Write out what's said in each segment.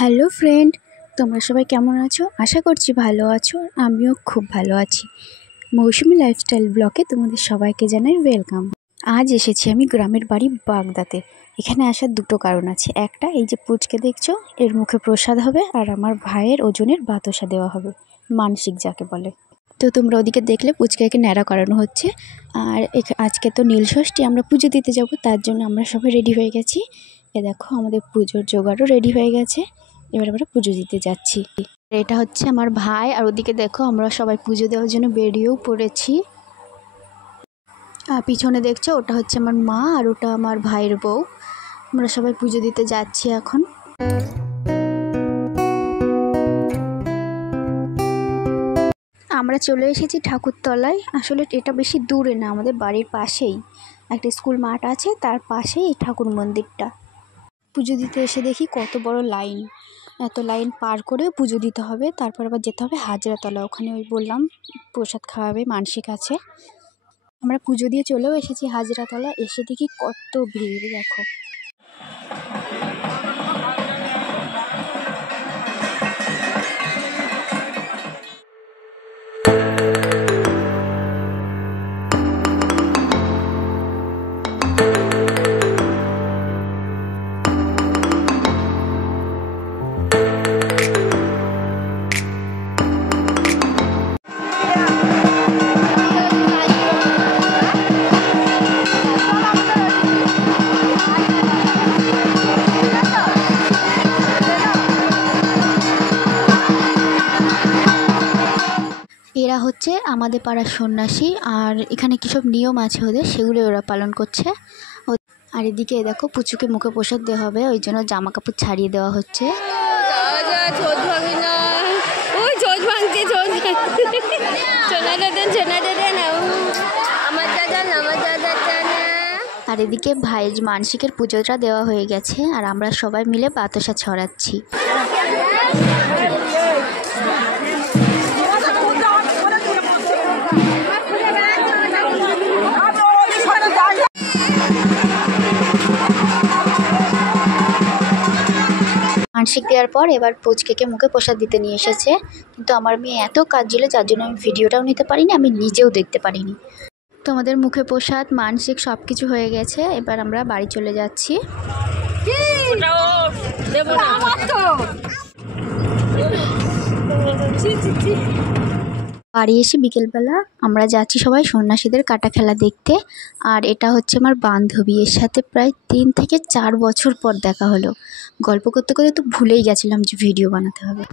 Hello friend, তোমরা সবাই কেমন আছো? আশা করছি ভালো আছো। আমিও খুব ভালো আছি। মৌসুমি লাইফস্টাইল ব্লগে তোমাদের সবাইকে জানাই ওয়েলকাম। আজ এসেছি আমি গ্রামের বাড়ি বাগদাতে। এখানে আসার দুটো কারণ আছে। একটা, এই যে পুচকে দেখছো, এর মুখে প্রসাদ হবে, আর আমার ভাইয়ের ওজনের বাতাসা দেওয়া হবে, মানসিক যাকে বলে। তো তোমরা ওদিকে দেখলে পুচকাকে ন্যাড়া করানো হচ্ছে। আর আজকে তো নীলষষ্ঠী, আমরা পুজো দিতে যাব, তার জন্য আমরা সবাই রেডি হয়ে গেছি। এ দেখো, আমাদের পুজোর জোগাড়ও রেডি হয়ে গেছে। এবার আমরা পুজো দিতে যাচ্ছি। এটা হচ্ছে আমার ভাই, আর ওদিকে দেখো আমরা সবাই পুজো দেওয়ার জন্য বেরিয়েও পড়েছি। আর পিছনে দেখছো, ওটা হচ্ছে আমার মা, আর ওটা আমার ভাইয়ের বউ। আমরা সবাই পুজো দিতে যাচ্ছি এখন। আমরা চলে এসেছি ঠাকুরতলায়। আসলে এটা বেশি দূরে না, আমাদের বাড়ির পাশেই একটা স্কুল মাঠ আছে, তার পাশেই এই ঠাকুর মন্দিরটা। পুজো দিতে এসে দেখি কত বড় লাইন। এত লাইন পার করেও পুজো দিতে হবে, তারপর আবার যেতে হবে হাজরাতলা। ওখানে ওই বললাম প্রসাদ খাওয়াবে, মানসিক আছে। আমরা পুজো দিয়ে চলেও এসেছি হাজরাতলা। এসে দেখি কত ভিড়, দেখো। এরা হচ্ছে আমাদের পাড়ার সন্ন্যাসী, আর এখানে কী সব নিয়ম আছে ওদের, সেগুলো ওরা পালন করছে। আর এদিকে দেখো, পুচুকে মুখে প্রসাদ দেওয়া হবে, ওই জন্য জামা কাপড় ছাড়িয়ে দেওয়া হচ্ছে। আর এদিকে ভাইয়ের মানসিকের পুজোটা দেওয়া হয়ে গেছে, আর আমরা সবাই মিলে বাতাসা ছড়াচ্ছি। মানসিক দেওয়ার পর এবার পুচকেকে মুখে প্রসাদ দিতে নিয়ে এসেছে, কিন্তু আমার মেয়ে এত কাজ ছিল, যার জন্য আমি ভিডিওটাও নিতে পারিনি, আমি নিজেও দেখতে পারিনি। তো আমাদের মুখে প্রসাদ, মানসিক সব কিছু হয়ে গেছে। এবার আমরা বাড়ি চলে যাচ্ছি। বাড়ি এসে বিকেলবেলা আমরা যাচ্ছি সবাই সন্ন্যাসীদের কাটা খেলা দেখতে। আর এটা হচ্ছে আমার বান্ধবী, এর সাথে প্রায় 3 থেকে 4 বছর পর দেখা হলো। গল্প করতে করতে তো ভুলেই গেছিলাম যে ভিডিও বানাতে হবে।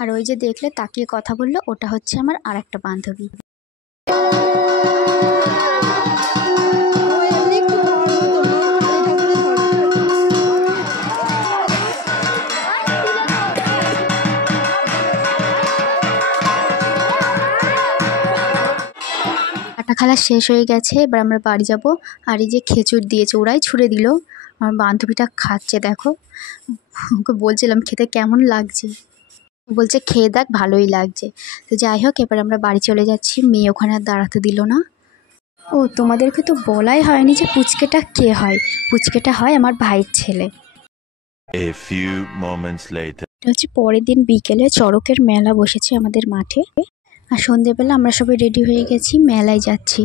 আর ওই যে দেখলে তাকিয়ে কথা বললো, ওটা হচ্ছে আমার আর একটা বান্ধবী। কাটা খেলা শেষ হয়ে গেছে, এবার আমরা বাড়ি যাব। আর এই যে খেজুর দিয়েছে, ওরাই ছুঁড়ে দিল। আমার বান্ধবীটা খাচ্ছে, দেখো। ওকে বলছিলাম খেতে কেমন লাগছে, বলছে খেয়ে দেখ, ভালোই লাগছে। তো যাই হোক, এবার আমরা বাড়ি চলে যাচ্ছি। মেয়ে ওখানে আর দাঁড়াতে দিল না। ও, তোমাদেরকে তো বলাই হয়নি যে পুচকেটা কে হয়। পুচকেটা হয় আমার ভাইয়ের ছেলে। এটা হচ্ছে পরের দিন বিকেলে চড়কের মেলা বসেছে আমাদের মাঠে। আর সন্ধেবেলা আমরা সবাই রেডি হয়ে গেছি, মেলায় যাচ্ছি।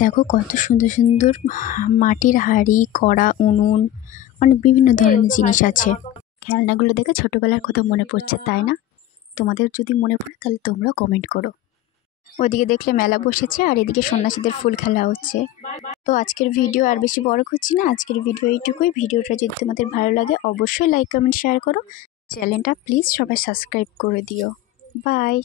দেখো কত সুন্দর সুন্দর মাটির হাঁড়ি, কড়া, উনুন, অনেক বিভিন্ন ধরনের জিনিস আছে। খেলনাগুলো দেখে ছোটোবেলার কথা মনে পড়ছে, তাই না? তোমাদের যদি মনে পড়ে তাহলে তোমরাও কমেন্ট করো। ওদিকে দেখলে মেলা বসেছে, আর এদিকে সন্ন্যাসীদের ফুল খেলা হচ্ছে। তো আজকের ভিডিও আর বেশি বড় করছি না, আজকের ভিডিও এইটুকুই। ভিডিওটা যদি তোমাদের ভালো লাগে অবশ্যই লাইক, কমেন্ট, শেয়ার করো। চ্যানেলটা প্লিজ সবাই সাবস্ক্রাইব করে দিও। বাই।